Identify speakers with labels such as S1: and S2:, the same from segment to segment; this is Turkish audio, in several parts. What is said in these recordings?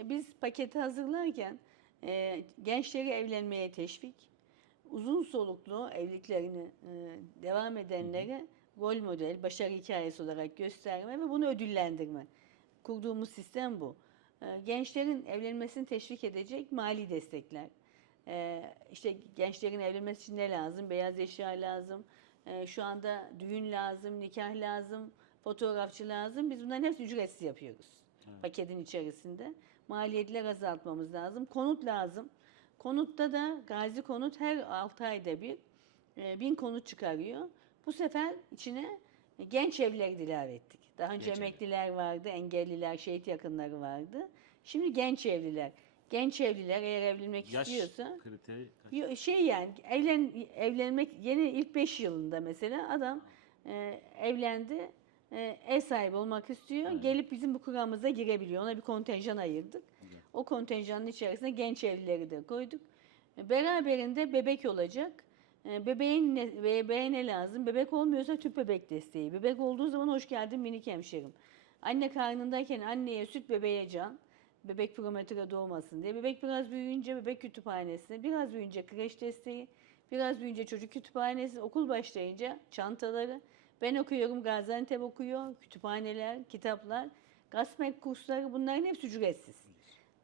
S1: E, Biz paketi hazırlarken e, gençleri evlenmeye teşvik, uzun soluklu evliliklerini e, devam edenlere rol model, başarı hikayesi olarak gösterme ve bunu ödüllendirme. Kurduğumuz sistem bu. E, Gençlerin evlenmesini teşvik edecek mali destekler. E, işte gençlerin evlenmesi için ne lazım? Beyaz eşya lazım. E, Şu anda düğün lazım, nikah lazım, fotoğrafçı lazım. Biz bunların hepsini ücretsiz yapıyoruz. Paketin içerisinde. Maliyetler azaltmamız lazım. Konut lazım. Konutta da Gazi Konut her 6 ayda bir e, bin konut çıkarıyor. Bu sefer içine genç evleri de ilave ettik. Daha önce
S2: Genç evler.
S1: emekliler vardı, engelliler, şehit yakınları vardı. Şimdi genç evliler. Genç evliler eğer evlenmek
S2: Yaş
S1: istiyorsa
S2: kriteri kaç?
S1: Şey yani evlen evlenmek yeni ilk 5 yılında mesela adam e, evlendi. E, ev sahibi olmak istiyor. Gelip bizim bu kuramıza girebiliyor. Ona bir kontenjan ayırdık. O kontenjanın içerisine genç evlileri de koyduk. E, Beraberinde bebek olacak. E, Bebeğin ne, bebeğe ne lazım? Bebek olmuyorsa tüp bebek desteği. Bebek olduğu zaman hoş geldin minik hemşerim. Anne karnındayken anneye süt bebeğe can. Bebek prematüre doğmasın diye. Bebek biraz büyüyünce bebek kütüphanesine, biraz büyüyünce kreş desteği, biraz büyüyünce çocuk kütüphanesi, okul başlayınca çantaları. Ben okuyorum, Gaziantep okuyor, kütüphaneler, kitaplar, gasmet kursları bunların hepsi ücretsiz.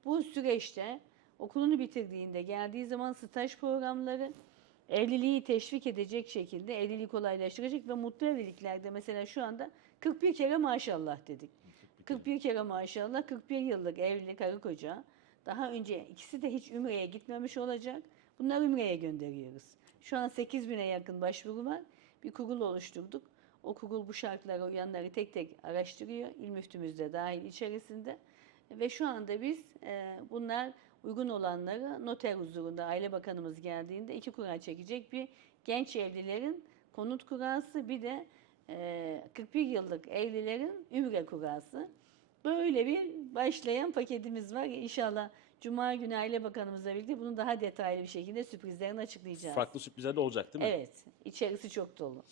S1: Bu süreçte okulunu bitirdiğinde geldiği zaman staj programları evliliği teşvik edecek şekilde evliliği kolaylaştıracak ve mutlu evliliklerde mesela şu anda 41 kere maşallah dedik. 41 kere maşallah 41 yıllık evli karı koca. Daha önce ikisi de hiç Ümre'ye gitmemiş olacak. Bunları Ümre'ye gönderiyoruz. Şu an 8 bine yakın başvuru var. Bir kurul oluşturduk. O kurul bu şartlara uyanları tek tek araştırıyor. İl müftümüz de dahil içerisinde. Ve şu anda biz e, bunlar uygun olanları noter huzurunda Aile Bakanımız geldiğinde iki kura çekecek bir genç evlilerin konut kurası bir de e, 41 yıllık evlilerin ümre kurası. Böyle bir başlayan paketimiz var. İnşallah Cuma günü Aile Bakanımızla birlikte bunu daha detaylı bir şekilde sürprizlerini açıklayacağız.
S2: Farklı sürprizler de olacak değil mi?
S1: Evet, içerisi çok dolu.